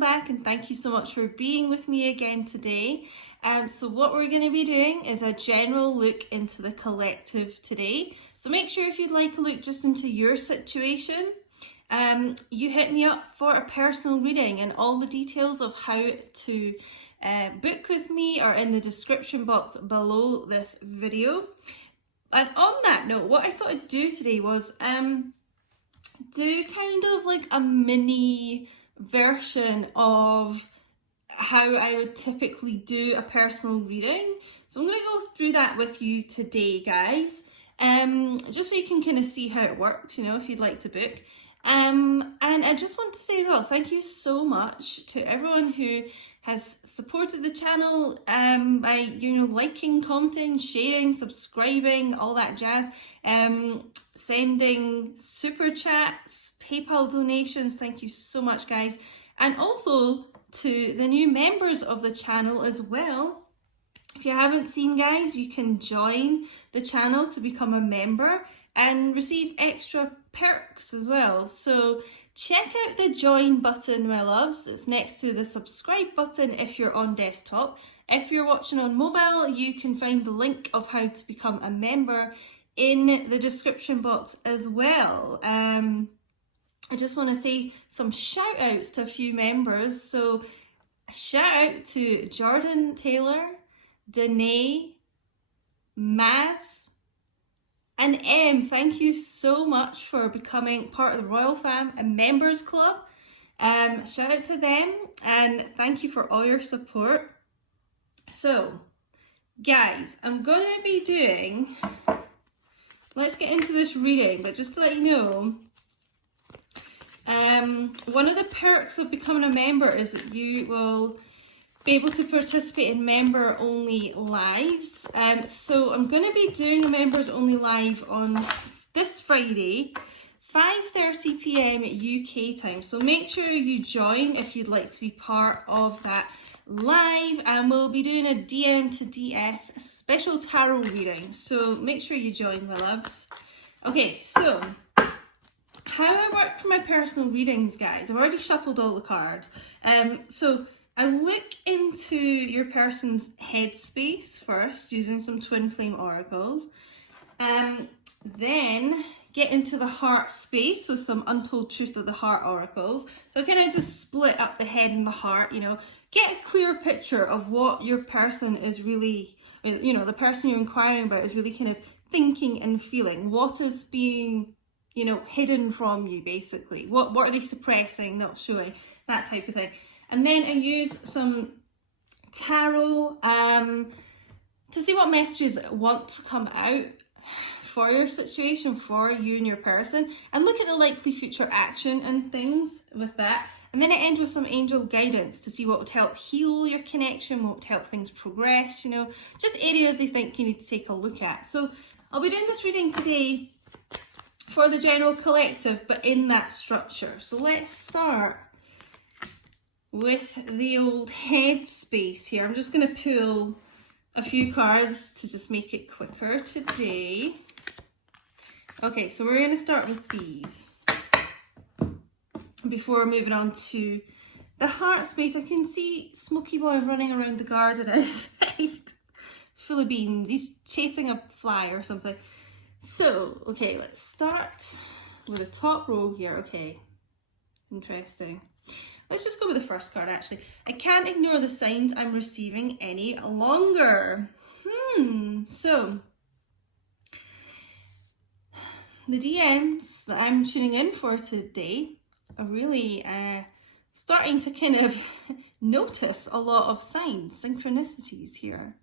back and thank you so much for being with me again today. So what we're going to be doing is a general look into the collective today. So make sure if you'd like a look just into your situation, you hit me up for a personal reading, and all the details of how to book with me are in the description box below this video. And on that note, what I thought I'd do today was do kind of like a mini version of how I would typically do a personal reading. So I'm going to go through that with you today, guys, just so you can kind of see how it works, you know, if you'd like to book. And I just want to say as well, thank you so much to everyone who has supported the channel by, you know, liking, commenting, sharing, subscribing, all that jazz, sending super chats, PayPal donations. Thank you so much, guys. And also to the new members of the channel as well. If you haven't seen, guys, you can join the channel to become a member and receive extra perks as well. So check out the join button, my loves. It's next to the subscribe button if you're on desktop. If you're watching on mobile, you can find the link of how to become a member in the description box as well. I just want to say some shout outs to a few members. So shout out to Jordan Taylor, Danae, Maz, and M. Thank you so much for becoming part of the Royal Fam and Members Club. Shout out to them and thank you for all your support. So, guys, I'm going to be doing, let's get into this reading, but just to let you know, one of the perks of becoming a member is that you will be able to participate in member only lives. So I'm going to be doing a members only live on this Friday, 5:30 p.m. UK time. So make sure you join if you'd like to be part of that live, and we'll be doing a DM to DF special tarot reading. So make sure you join, my loves. Okay, so how I work for my personal readings, guys, I've already shuffled all the cards. So I look into your person's headspace first using some twin flame oracles, then get into the heart space with some untold truth of the heart oracles. So I kind of just split up the head and the heart, you know, get a clear picture of what your person is really, you know, the person you're inquiring about is really kind of thinking and feeling. What is being, you know, hidden from you, basically. What are they suppressing, not showing, that type of thing. And then I use some tarot to see what messages want to come out for your situation, for you and your person, and look at the likely future action and things with that. And then I end with some angel guidance to see what would help heal your connection, what would help things progress, you know, just areas they think you need to take a look at. So I'll be doing this reading today for the general collective, but in that structure. So let's start with the old head space here. I'm just going to pull a few cards to just make it quicker today. Okay, so we're going to start with these before moving on to the heart space. I can see Smoky Boy running around the garden outside full of beans. He's chasing a fly or something. So, okay, let's start with the top row here. Okay, interesting. Let's just go with the first card, actually. I can't ignore the signs I'm receiving any longer. So, the DMs that I'm tuning in for today are really starting to kind of notice a lot of signs, synchronicities here.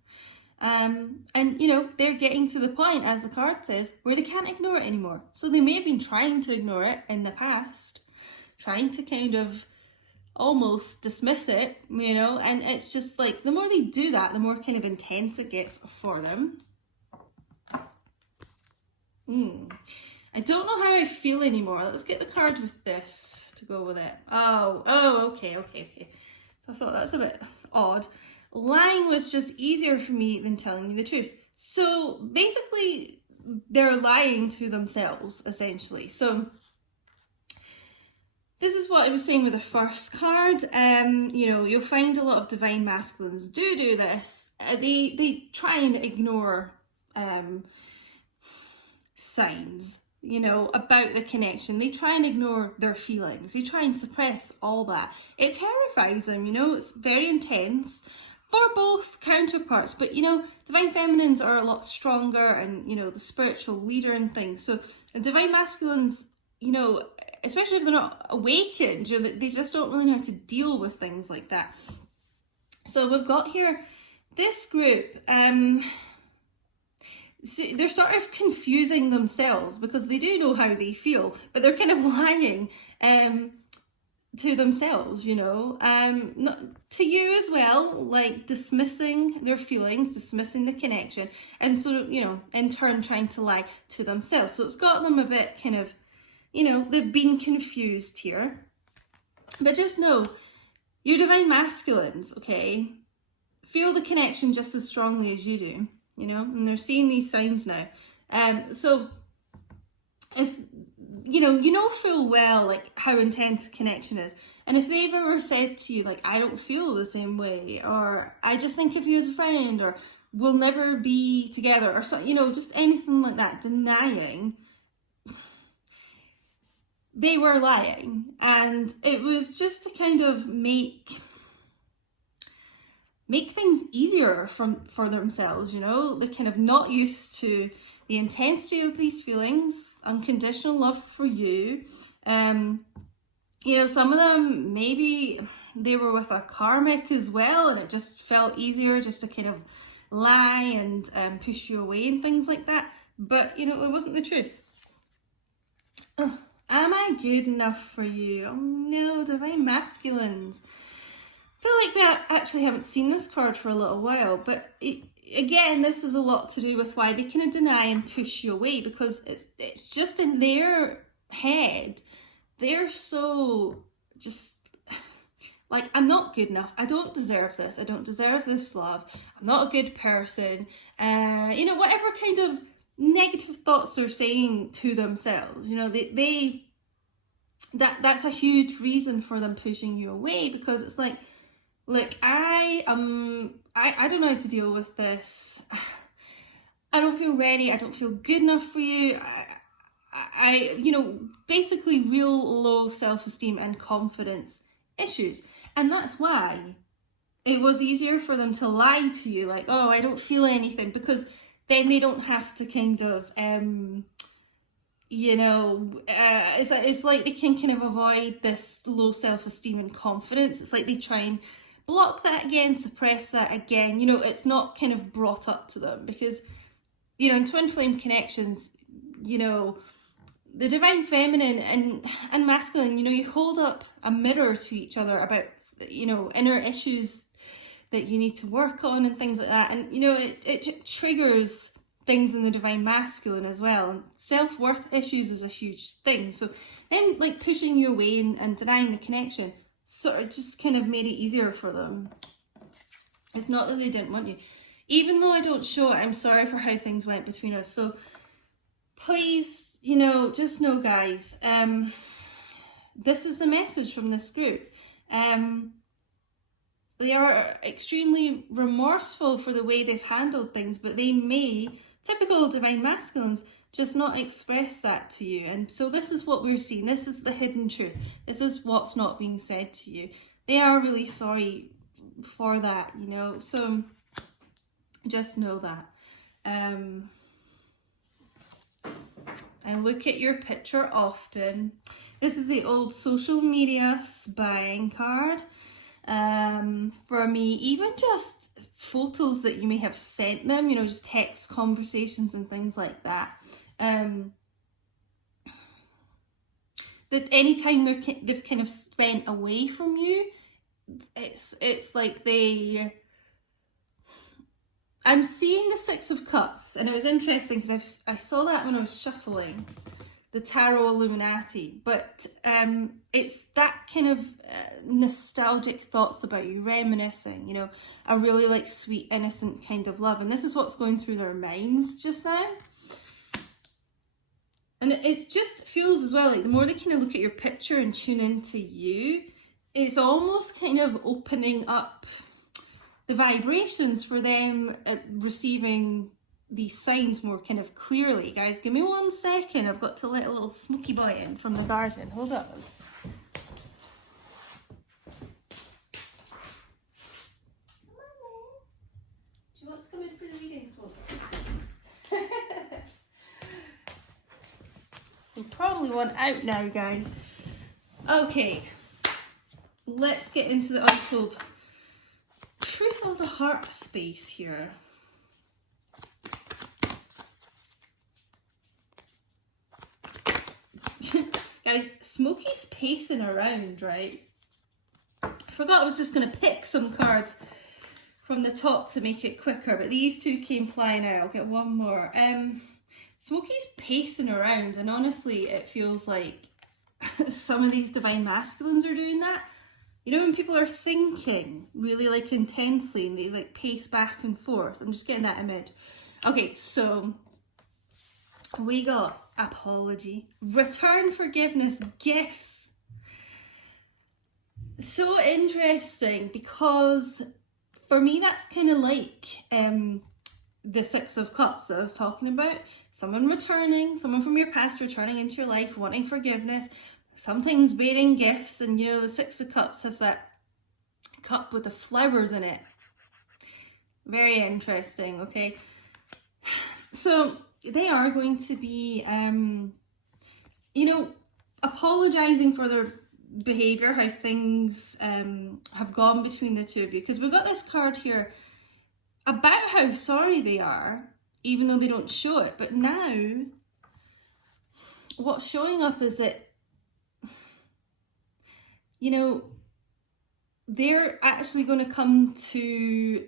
And, you know, they're getting to the point, as the card says, where they can't ignore it anymore. So they may have been trying to ignore it in the past, trying to kind of almost dismiss it, you know, and it's just like the more they do that, the more kind of intense it gets for them. I don't know how I feel anymore. Let's get the card with this to go with it. Oh, okay. So I thought that's a bit odd. Lying was just easier for me than telling me the truth. So basically, they're lying to themselves, essentially. So this is what I was saying with the first card. You know, you'll find a lot of divine masculines do this. They try and ignore signs, you know, about the connection. They try and ignore their feelings. They try and suppress all that. It terrifies them, you know, it's very intense for both counterparts. But, you know, divine feminines are a lot stronger and, you know, the spiritual leader and things. So divine masculines, you know, especially if they're not awakened, you know, they just don't really know how to deal with things like that. So we've got here this group, they're sort of confusing themselves because they do know how they feel, but they're kind of lying to themselves, you know, not to you as well, like dismissing their feelings, dismissing the connection, and so, you know, in turn trying to lie to themselves. So it's got them a bit kind of, you know, they've been confused here. But just know, you divine masculines, okay, feel the connection just as strongly as you do, you know, and they're seeing these signs now. So if, you know full well, like, how intense a connection is. And if they've ever said to you, like, I don't feel the same way, or I just think of you as a friend, or we'll never be together, or something, you know, just anything like that, denying, they were lying. And it was just to kind of make things easier for themselves, you know. They're kind of not used to the intensity of these feelings, unconditional love for you. You know, some of them, maybe they were with a karmic as well, and it just felt easier just to kind of lie and push you away and things like that. But, you know, it wasn't the truth. Oh, am I good enough for you? Oh no, divine masculines. I feel like we actually haven't seen this card for a little while, but again, this is a lot to do with why they kind of deny and push you away, because it's just in their head. They're so just like, I'm not good enough. I don't deserve this. I don't deserve this love. I'm not a good person. You know, whatever kind of negative thoughts they're saying to themselves, you know, that's a huge reason for them pushing you away, because it's like, look, I don't know how to deal with this. I don't feel ready. I don't feel good enough for you. I you know, basically real low self-esteem and confidence issues. And that's why it was easier for them to lie to you, like, oh, I don't feel anything, because then they don't have to kind of, you know, it's like they can kind of avoid this low self-esteem and confidence. It's like they try and block that again, suppress that again. You know, it's not kind of brought up to them, because, you know, in twin flame connections, you know, the divine feminine and masculine, you know, you hold up a mirror to each other about, you know, inner issues that you need to work on and things like that. And, you know, it triggers things in the divine masculine as well. And self-worth issues is a huge thing. So them, like, pushing you away and denying the connection sort of just kind of made it easier for them. It's not that they didn't want you. Even though I don't show it, I'm sorry for how things went between us. So please, you know, just know, guys, this is the message from this group. They are extremely remorseful for the way they've handled things, but they may, typical divine masculines, just not express that to you. And so this is what we're seeing. This is the hidden truth. This is what's not being said to you. They are really sorry for that, you know. So just know that. I look at your picture often. This is the old social media spying card. For me, even just photos that you may have sent them, you know, just text conversations and things like that. That anytime they've kind of spent away from you, it's like I'm seeing the Six of Cups, and it was interesting because I saw that when I was shuffling the Tarot Illuminati, but it's that kind of nostalgic thoughts about you, reminiscing, you know, a really like sweet, innocent kind of love. And this is what's going through their minds just now. And it just feels as well like the more they kind of look at your picture and tune into you, it's almost kind of opening up the vibrations for them receiving these signs more kind of clearly. Guys, give me 1 second. I've got to let a little smoky boy in from the garden. Hold on. Do you want to come in for the reading, Smoker? You probably want out now, guys. Okay, let's get into the untold truth of the heart space here. Guys, Smokey's pacing around, right? I forgot I was just going to pick some cards from the top to make it quicker, but these two came flying out. I'll get one more. Smokey's pacing around, and honestly, it feels like some of these divine masculines are doing that. You know, when people are thinking really like intensely and they like pace back and forth. I'm just getting that image. Okay, so we got apology, return forgiveness, gifts. So interesting, because for me that's kind of like the Six of Cups that I was talking about. Someone returning, someone from your past returning into your life, wanting forgiveness, sometimes bearing gifts. And you know, the Six of Cups has that cup with the flowers in it. Very interesting, okay? So they are going to be, you know, apologizing for their behavior, how things have gone between the two of you. Because we've got this card here about how sorry they are, even though they don't show it. But now, what's showing up is that, you know, they're actually going to come to,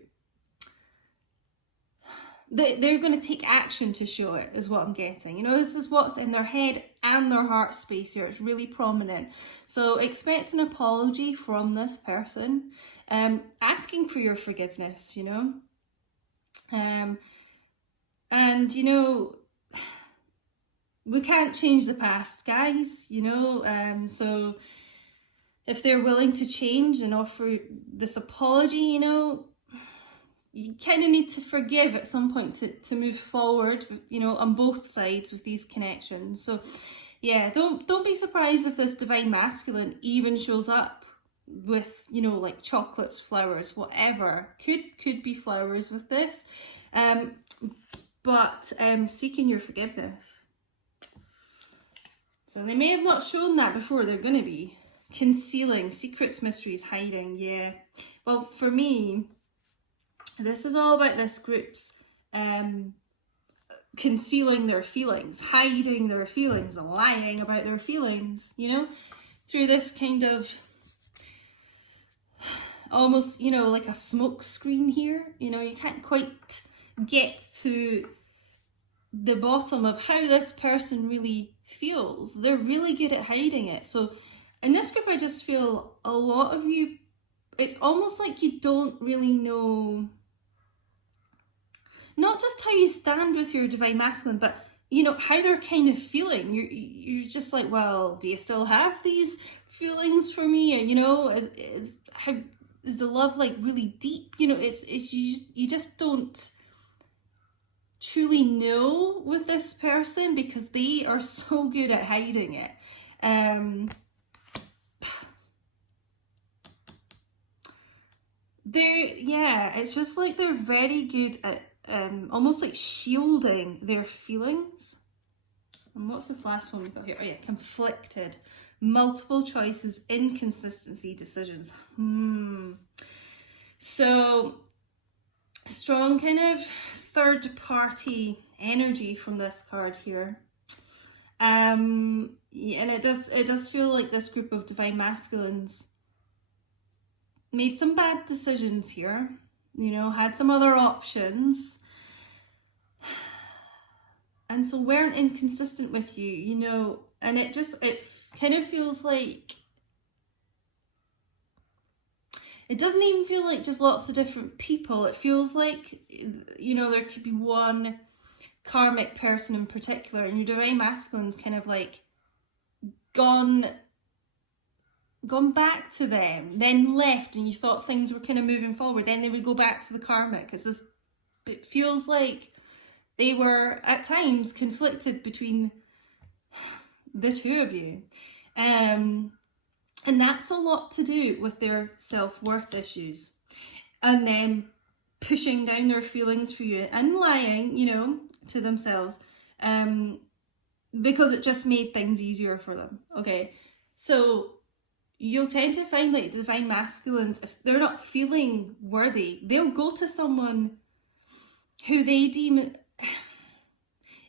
they're going to take action to show it, is what I'm getting. You know, this is what's in their head and their heart space here. It's really prominent. So expect an apology from this person, asking for your forgiveness, you know. And, you know, we can't change the past, guys, you know. So if they're willing to change and offer this apology, you know, you kind of need to forgive at some point to move forward, you know, on both sides with these connections. So yeah, don't be surprised if this divine masculine even shows up with, you know, like chocolates, flowers, whatever. Could be flowers with this. But seeking your forgiveness. So they may have not shown that before. They're going to be concealing secrets, mysteries, hiding. Yeah. Well, for me, this is all about this group's concealing their feelings, hiding their feelings, lying about their feelings, you know, through this kind of almost, you know, like a smoke screen here. You know, you can't quite get to the bottom of how this person really feels. They're really good at hiding it. So in this group, I just feel a lot of you, it's almost like you don't really know, not just how you stand with your divine masculine, but you know how they're kind of feeling. You're just like, well, do you still have these feelings for me? And you know, is the love like really deep? You know, it's you just don't truly know with this person because they are so good at hiding it. It's just like they're very good at almost like shielding their feelings. And what's this last one we got here? Oh yeah, conflicted, multiple choices, inconsistency, decisions. So strong kind of third party energy from this card here. And it does feel like this group of divine masculines made some bad decisions here, you know, had some other options, and so weren't inconsistent with you, you know. And it kind of feels like, it doesn't even feel like just lots of different people. It feels like, you know, there could be one karmic person in particular, and your divine masculine's kind of like gone back to them, then left, and you thought things were kind of moving forward, then they would go back to the karmic. It feels like they were at times conflicted between the two of you. And that's a lot to do with their self-worth issues. And then pushing down their feelings for you and lying, you know, to themselves. Because it just made things easier for them. Okay. So you'll tend to find like divine masculines, if they're not feeling worthy, they'll go to someone who they deem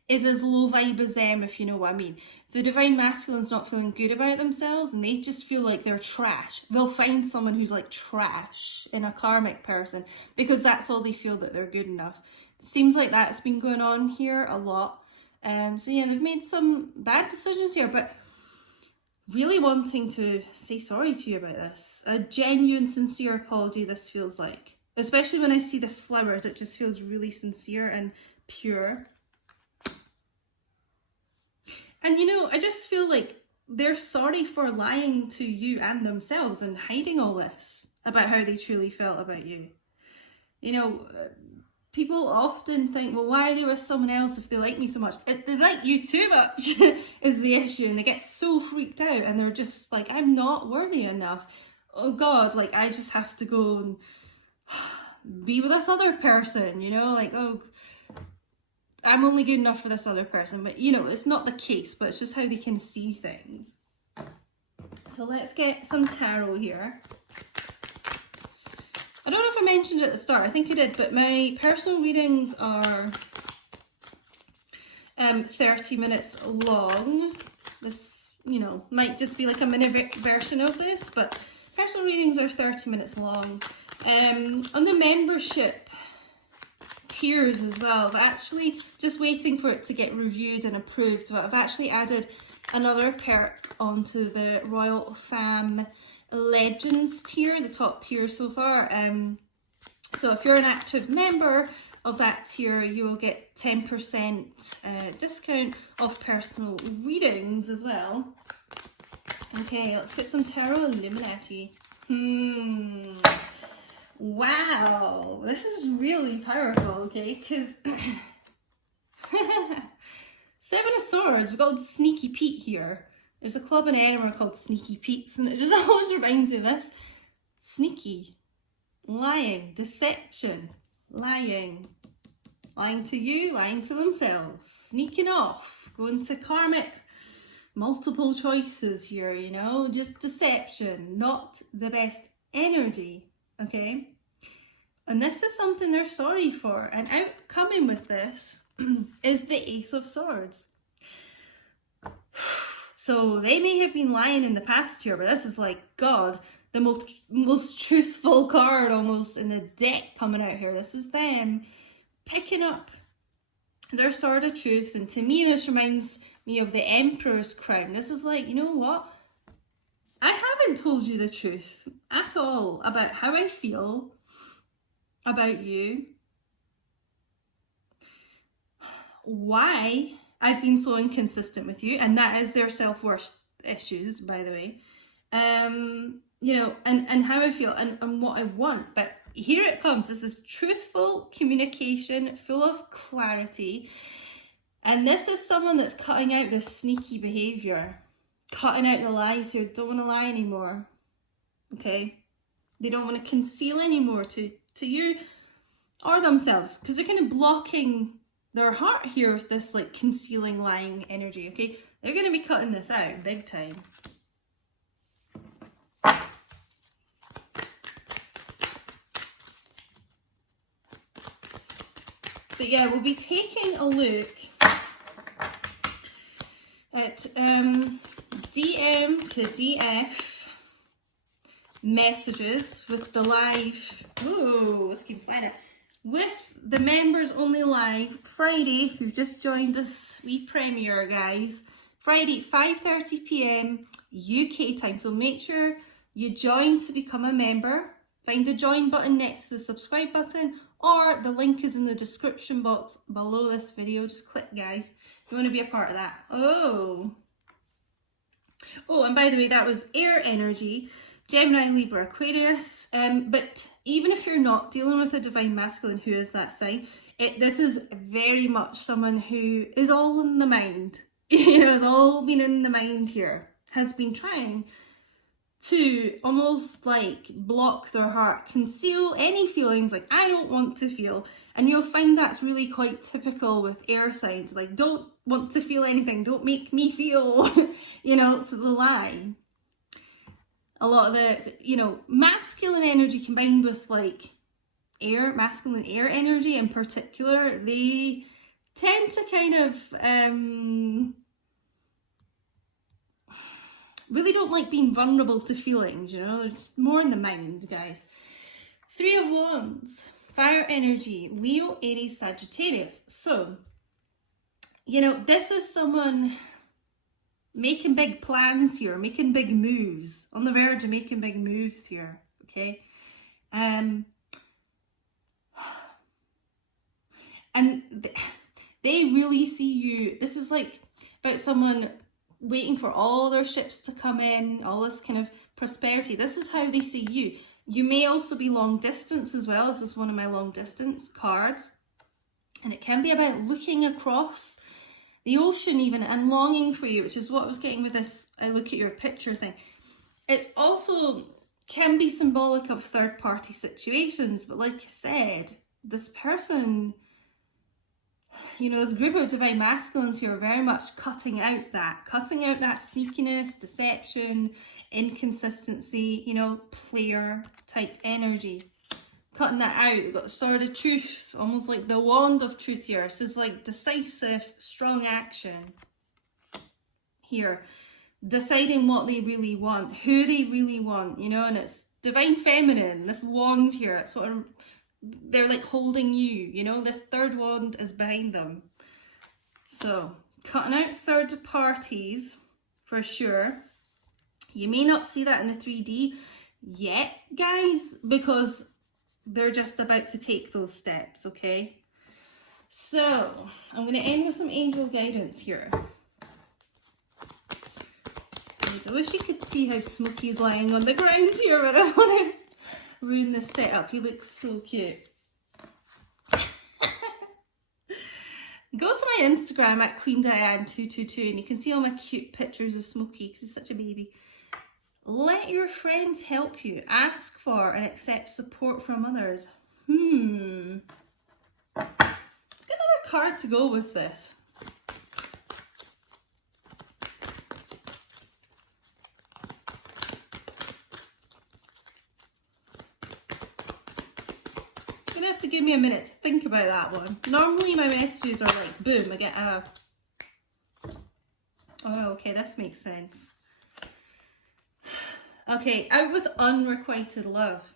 is as low vibe as them, if you know what I mean. The divine masculine's not feeling good about themselves and they just feel like they're trash. They'll find someone who's like trash in a karmic person because that's all they feel, that they're good enough. It seems like that's been going on here a lot. So yeah, they've made some bad decisions here, but really wanting to say sorry to you about this. A genuine, sincere apology, this feels like. Especially when I see the flowers, it just feels really sincere and pure. And you know, I just feel like they're sorry for lying to you and themselves and hiding all this about how they truly felt about you. You know, people often think, well, why are they with someone else if they like me so much? If they like you too much is the issue, and they get so freaked out and they're just like, I'm not worthy enough. Oh God, like I just have to go and be with this other person, you know, like, oh, I'm only good enough for this other person. But you know, it's not the case, but it's just how they can see things. So let's get some tarot here. I don't know if I mentioned it at the start, I think I did, but my personal readings are 30 minutes long. This, you know, might just be like a mini version of this, but personal readings are 30 minutes long. On the membership tiers as well, I've actually just waiting for it to get reviewed and approved, but I've actually added another perk onto the Royal Fam Legends tier, the top tier so far. So if you're an active member of that tier, you will get 10% discount off personal readings as well. Okay, let's get some Tarot Illuminati. Wow, this is really powerful, okay, because 7 of Swords, we've got Sneaky Pete here. There's a club in Edinburgh called Sneaky Pete's, and it just always reminds me of this. Sneaky, lying, deception, lying to you, lying to themselves, sneaking off, going to karmic multiple choices here, you know, just deception, not the best energy. Okay, and this is something they're sorry for, and out coming with this is the Ace of Swords. So they may have been lying in the past here, but this is like, God, the most truthful card almost in the deck coming out here. This is them picking up their sword of truth, and to me this reminds me of the Emperor's crown. This is like, you know what? I haven't told you the truth at all about how I feel about you, why I've been so inconsistent with you, and that is their self-worth issues, by the way. You know, and how I feel and what I want. But here it comes. This is truthful communication, full of clarity. And this is someone that's cutting out this sneaky behaviour. Cutting out the lies who don't want to lie anymore. Okay? They don't want to conceal anymore to you or themselves, because they're kind of blocking their heart here with this like concealing, lying energy. Okay? They're going to be cutting this out big time. But yeah, we'll be taking a look at DM to DF messages with the live, let's keep flying it, with the members only live Friday. If you've just joined this wee premiere, guys, Friday 5:30 p.m. UK time, so make sure you join to become a member. Find the join button next to the subscribe button, or the link is in the description box below this video. Just click, guys, if you want to be a part of that. Oh, and by the way, that was air energy, Gemini, Libra, Aquarius. But even if you're not dealing with a divine masculine who is that sign, this is very much someone who is all in the mind. You know, it's all been in the mind here. Has been trying to almost like block their heart, conceal any feelings like I don't want to feel. And you'll find that's really quite typical with air signs, like don't want to feel anything, don't make me feel, you know, it's the lie. A lot of the, you know, masculine energy combined with like masculine air energy in particular, they tend to kind of really don't like being vulnerable to feelings, you know, it's more in the mind, guys. 3 of Wands, fire energy, Leo, Aries, Sagittarius. So, you know, this is someone making big plans here, making big moves, on the verge of making big moves here, okay? And they really see you. This is like about someone waiting for all their ships to come in, all this kind of prosperity. This is how they see you. You may also be long distance as well. This is one of my long distance cards. And it can be about looking across the ocean even and longing for you, which is what I was getting with this I look at your picture thing. It's also can be symbolic of third party situations. But like I said, this person, you know, this group of divine masculines here are very much cutting out that sneakiness, deception, inconsistency, you know, player type energy. Cutting that out. You've got the sword of truth, almost like the wand of truth here. This is like decisive, strong action here. Deciding what they really want, who they really want, you know, and it's divine feminine, this wand here. It's what they're like holding you know, this third wand is behind them. So cutting out third parties for sure. You may not see that in the 3D yet, guys, because they're just about to take those steps, okay? So I'm going to end with some angel guidance here. Guys, I wish you could see how Smokey's lying on the ground here, but I don't want to ruin the setup. He looks so cute. Go to my Instagram at QueenDiane222 and you can see all my cute pictures of Smokey because he's such a baby. Let your friends help you. Ask for and accept support from others. Let's get another card to go with this. You're gonna have to give me a minute to think about that one. Normally my messages are like, boom, I get a... Oh, okay, this makes sense. Okay, out with unrequited love.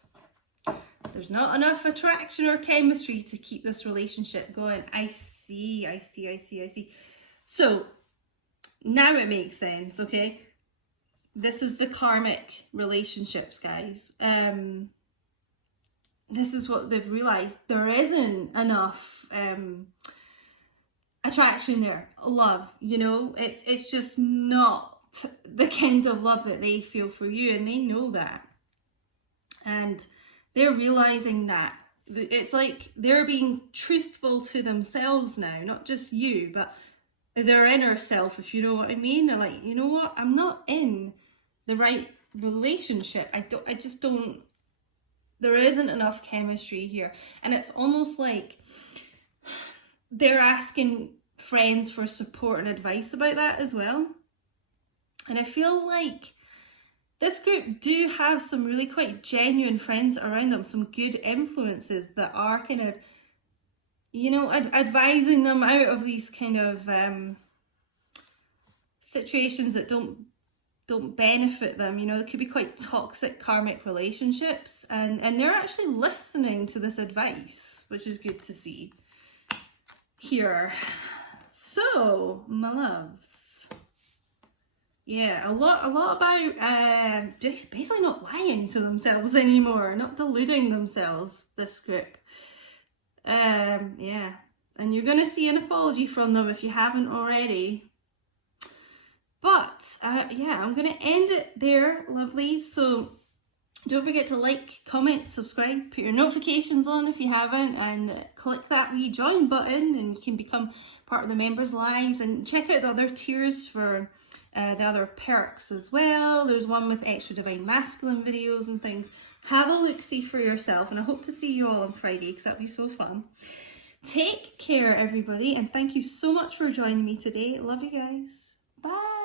There's not enough attraction or chemistry to keep this relationship going. I see. So, now it makes sense, okay? This is the karmic relationships, guys. This is what they've realised. There isn't enough attraction there, love, you know? It's just not the kind of love that they feel for you, and they know that. And they're realising that. It's like they're being truthful to themselves now, not just you, but their inner self, if you know what I mean. They're like, you know what, I'm not in the right relationship. I just don't, there isn't enough chemistry here. And it's almost like they're asking friends for support and advice about that as well. And I feel like this group do have some really quite genuine friends around them, some good influences that are kind of, you know, advising them out of these kind of situations that don't benefit them. You know, it could be quite toxic karmic relationships, and they're actually listening to this advice, which is good to see here. So, my loves. Yeah, a lot about just basically not lying to themselves anymore, not deluding themselves, this group. Yeah, and you're gonna see an apology from them if you haven't already. But yeah, I'm gonna end it there, lovely. So don't forget to like, comment, subscribe, put your notifications on if you haven't, and click that wee join button and you can become part of the members' lives, and check out the other tiers for the other perks as well. There's one with extra divine masculine videos and things. Have a look-see for yourself, and I hope to see you all on Friday because that'll be so fun. Take care, everybody, and thank you so much for joining me today. Love you guys. Bye.